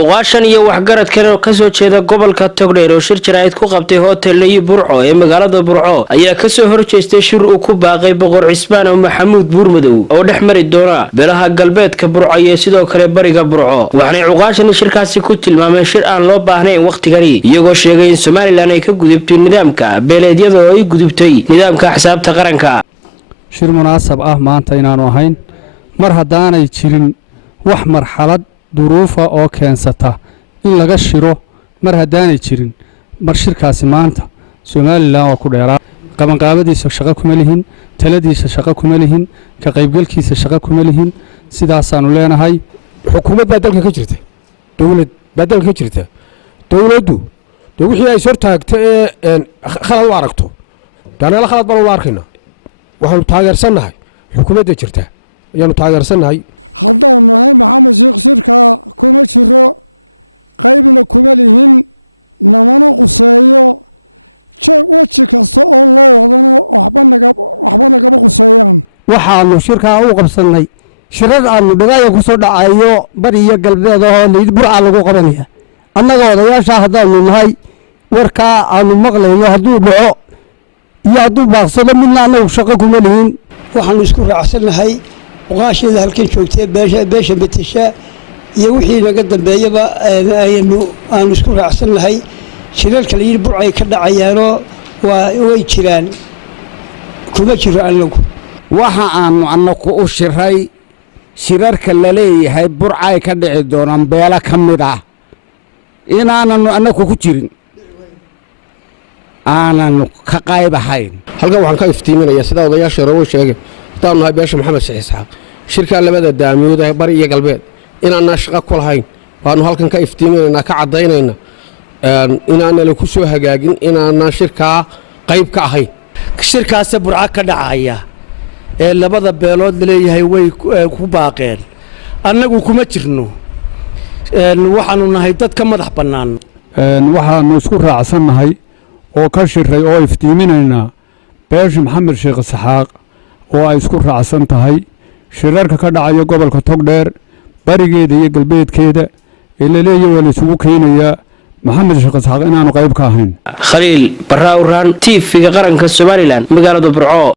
Uqaashan iyo waxgarad kale oo ka soo jeeda gobolka Togdheer oo shir jaraa'id ku qabtay hotel Burco ee magaalada Burco ayaa ka soo horjeestay shir uu ku baaqay boqor Cismaan oo Maxamuud Buurmadow oo dhex mari doona beelaha galbeedka Burco iyo sidoo kale bariga Burco waxaanay uqaashan shirkaasi ku tilmaameen shir aan loo baahnayn waqtigani iyagoo sheegay in Soomaaliland ay ka gudubtay nidaamka beeleedyada oo ay gudubtay nidaamka xisaabta qaranka shir munaasab ah maanta inaanu ahayn mar hadaanay jirin wax marxalad duruufa oo keensata in laga shiro mar hadaanay jirin mar shirkaasi maanta Soomaaliland waa ku dheeraa qabanqaabadiisa shaqo kuma lihin taladiisa shaqo kuma lihin ka qaybgalkiisa shaqo kuma lihin sidaas aanu leenahay xukuumad baa dalka ka jirta dawlad baa dalka ka jirta dawladdu wixii ay soo taagtay khalad u aragto dana khalad baan u arkayna waxaanu taageersanahay xukuumadda jirta ayaanu taageersanahay waxaanu shirkaa u qabsanay shirar aanu dhagaaya ku soo dhacayo bari iyo galbeed oo leed burca lagu qabanaya annaga odayaasha haddaanu nahay warkaa aanu maqlayno hadduu dhaco iyo hadduu baaqsado midna annagu shaqo kuma lihin waxaanu isku raacsanahay uqaasheeda halkan joogtay beesha betasha iyo wixii naga dambeeyaba aanu isku raacsanahay shirarka la yidhi burcay ka dhacayaanoo way jiraan kuma jiro annagu waxa aanu annagu u shiray shirarka la leeyahay burcay ka dhici doonaan beela ka mid ah inaananu annagu ku jirin aananu ka qayb ahayn halkan waxaan ka iftiiminayaa sida odayaasha hore u sheegay haddaanu nahay beesha maxamed sheekh isxaaq shirkaa labada daamiyood ee bari iyo galbeed inaanaa shaqo ku lahayn waanu halkan ka iftiiminaynaa ka caddaynayna inaanala ku soo hagaagin inaanaan shirkaa qayb ka ahayn shirkaase burca ka dhacaya ee labada beelood leeyahay way ku baaqeen annagu kuma jirno waxaanu nahay dad ka madax bannaan waxaanu isku raacsanahay oo ka shiray oo iftiiminaynaa beesha maxamed sheekh isxaaq oo ay isku raacsan tahay shirarka ka dhacaya gobolka Togdheer barigeeda iyo galbeedkeeda ee la leeyahay waa la isugu keenayaa maxamed sheekh isxaaq inaanu qayb ka ahayn Khaliil Barraawran TV-ga qaranka Soomaaliland magaalada Burco.